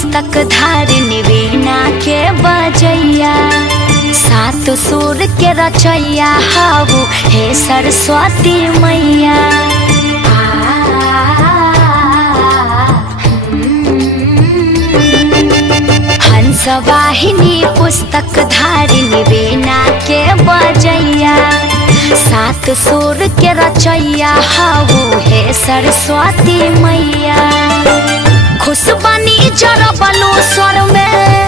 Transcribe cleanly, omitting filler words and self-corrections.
पुस्तक धारिणी वीणा के बजैया, सात सुर के रचैया हाउ हे सरस्वती मैया। हंसवाहिनी पुस्तक धारिणी वीणा के बजैया, सात सुर के रचैया हाउ हे सरस्वती मैया। खुशबनी जरबलो स्वर में